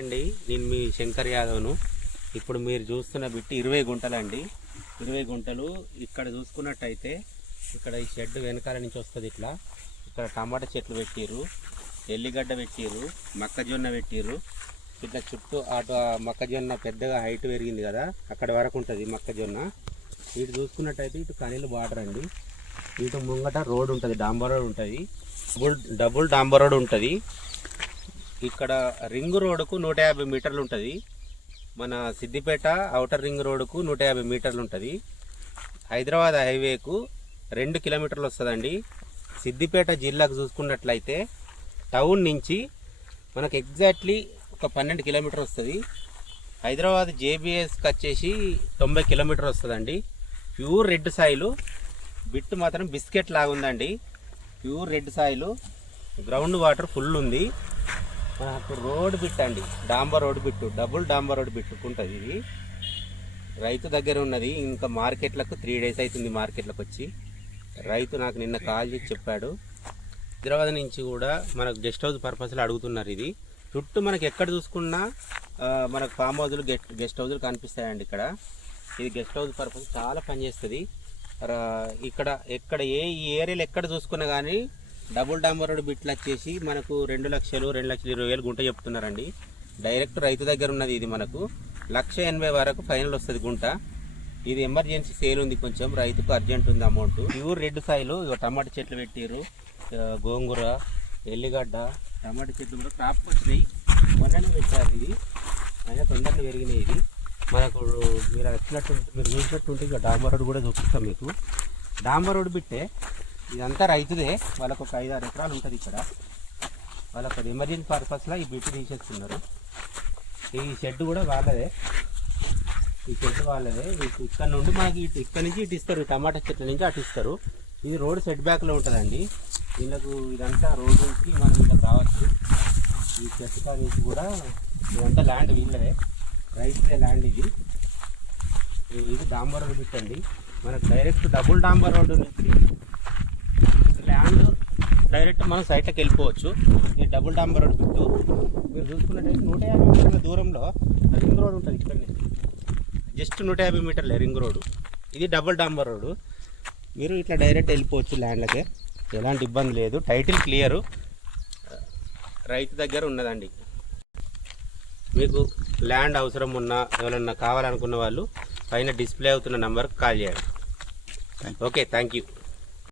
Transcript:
అండి నేను మీ శంకర్ యాదవ్ను. ఇప్పుడు మీరు చూస్తున్న బిట్టి 20 గుంటలండి. 20 గుంటలు. ఇక్కడ చూసుకున్నట్టయితే ఇక్కడ ఈ షెడ్ వెనకాల నుంచి వస్తుంది. ఇక్కడ టమాటా చెట్లు పెట్టిర్రు, ఎల్లిగడ్డ పెట్టిర్రు, మొక్కజొన్న పెట్టిర్రు. ఇట్లా చుట్టూ అటు మొక్కజొన్న పెద్దగా హైట్ పెరిగింది కదా, అక్కడ వరకు ఉంటుంది మొక్కజొన్న. ఇటు చూసుకున్నట్టయితే ఇటు కనీలు బార్డర్ అండి. ఇటు ముంగట రోడ్ ఉంటుంది, డాంబర్ రోడ్ ఉంటుంది, డబుల్ డాంబర్ రోడ్ ఉంటుంది. ఇక్కడ రింగ్ రోడ్కు 150 మీటర్లు ఉంటుంది. మన సిద్దిపేట ఔటర్ రింగ్ రోడ్కు 150 మీటర్లు ఉంటుంది. హైదరాబాద్ హైవేకు 2 కిలోమీటర్లు వస్తుందండి. సిద్దిపేట జిల్లాకు చూసుకున్నట్లయితే టౌన్ నుంచి మనకు ఎగ్జాక్ట్లీ ఒక 12 కిలోమీటర్ వస్తుంది. హైదరాబాద్ జేబీఎస్కి వచ్చేసి 90 కిలోమీటర్ వస్తుందండి. Pure red soil. బిట్టు మాత్రం బిస్కెట్ లాగా ఉందండి. Pure red soil, ground water full ఉంది. మనకు రోడ్ బిట్ అండి, డాంబర్ రోడ్ బిట్టు, డబుల్ డాంబర్ రోడ్ బిట్టుకుంటుంది. ఇది రైతు దగ్గర ఉన్నది. ఇంకా మార్కెట్లకు 3 డేస్ అవుతుంది మార్కెట్లకు వచ్చి. రైతు నాకు నిన్న కాల్ చేసి చెప్పాడు. హైదరాబాద్ నుంచి కూడా మనకు గెస్ట్ హౌస్ పర్పస్లో అడుగుతున్నారు. ఇది చుట్టూ మనకు ఎక్కడ చూసుకున్నా మనకు ఫామ్ హౌజులు గెస్ట్ హౌజులు కనిపిస్తాయండి. ఇక్కడ ఇది గెస్ట్ హౌస్ పర్పస్ చాలా పనిచేస్తుంది. ఇక్కడ ఈ ఏరియాలో ఎక్కడ చూసుకున్నా కానీ డబుల్ డాంబర్ రోడ్ బిట్లు వచ్చేసి మనకు 2 లక్షలు 2,20,000 గుంట చెప్తున్నారండి. డైరెక్ట్ రైతు దగ్గర ఉన్నది. ఇది మనకు 1,80,000 వరకు ఫైనల్ వస్తుంది గుంట. ఇది ఎమర్జెన్సీ సేల్ ఉంది, కొంచెం రైతుకు అర్జెంట్ ఉంది అమౌంట్. ప్యూర్ రెడ్ సాయిలు. టమాటా చెట్లు పెట్టిర్రు, గోంగూర, ఎల్లిగడ్డ, టమాటా చెట్లు కూడా క్రాప్కి వచ్చినాయి. మొన్ననే పెట్టారు. ఇది అయినా తొందరగా పెరిగినాయి. ఇది మనకు మీరు చూసినట్టుంటే ఇక డాంబర్ రోడ్ కూడా చూపిస్తాం మీకు. డాంబర్ రోడ్ బిట్టే ఇదంతా రైతుదే. వాళ్ళకు ఒక 5-6 ఎకరాలు ఉంటుంది ఇక్కడ. వాళ్ళకు అది ఎమర్జెన్సీ పర్పస్లో ఈ బిట్టు తీసేస్తున్నారు. ఈ షెడ్ కూడా వాళ్ళదే. ఈ షెడ్ వాళ్ళదే. ఇక్కడ నుండి మనకి ఇక్కడ నుంచి ఇటు ఇస్తారు, టమాటా చెట్ల నుంచి అటు ఇస్తారు. ఇది రోడ్ సెట్ బ్యాక్లో ఉంటుందండి. వీళ్ళకు ఇదంతా రోడ్ నుంచి మనం ఇలా కావచ్చు. ఈ చెట్టు నుంచి కూడా ఇదంతా ల్యాండ్ వీళ్ళదే, రైతుదే ల్యాండ్. ఇది డాంబర్ రోడ్ బిట్ అండి. మనకు డైరెక్ట్ డబుల్ డాంబర్ రోడ్ నుంచి ల్యాండ్ డైరెక్ట్ మనం సైట్కి వెళ్ళిపోవచ్చు. ఈ డబుల్ డాంబర్ రోడ్ బిట్టు మీరు చూసుకున్నట్టయితే 150 మీటర్ల దూరంలో రింగ్ రోడ్ ఉంటుంది. ఇక్కడనే జస్ట్ 150 మీటర్లే రింగ్ రోడ్డు. ఇది డబుల్ డాంబర్ రోడ్డు. మీరు ఇట్లా డైరెక్ట్ వెళ్ళిపోవచ్చు ల్యాండ్లకే, ఎలాంటి ఇబ్బంది లేదు. టైటిల్ క్లియరు, రైతు దగ్గర ఉన్నదండి. మీకు ల్యాండ్ అవసరం ఉన్నా ఎవరన్నా కావాలనుకున్న వాళ్ళు పైన డిస్ప్లే అవుతున్న నెంబర్కి కాల్ చేయండి. Okay, thank you.